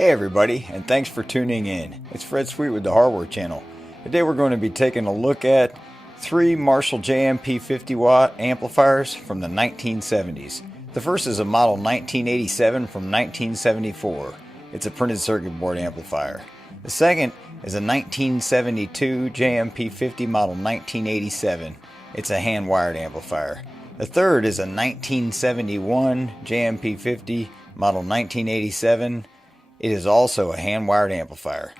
Hey everybody, and thanks for tuning in. It's Fred Sweet with the Hardware Channel. Today we're going to be taking a look at 3 Marshall JMP 50 watt amplifiers from the 1970s. The first is a model 1987 from 1974. It's a printed circuit board amplifier. The second is a 1972 JMP 50 model 1987. It's a hand-wired amplifier. The third is a 1971 JMP 50 model 1987. It is also a hand-wired amplifier.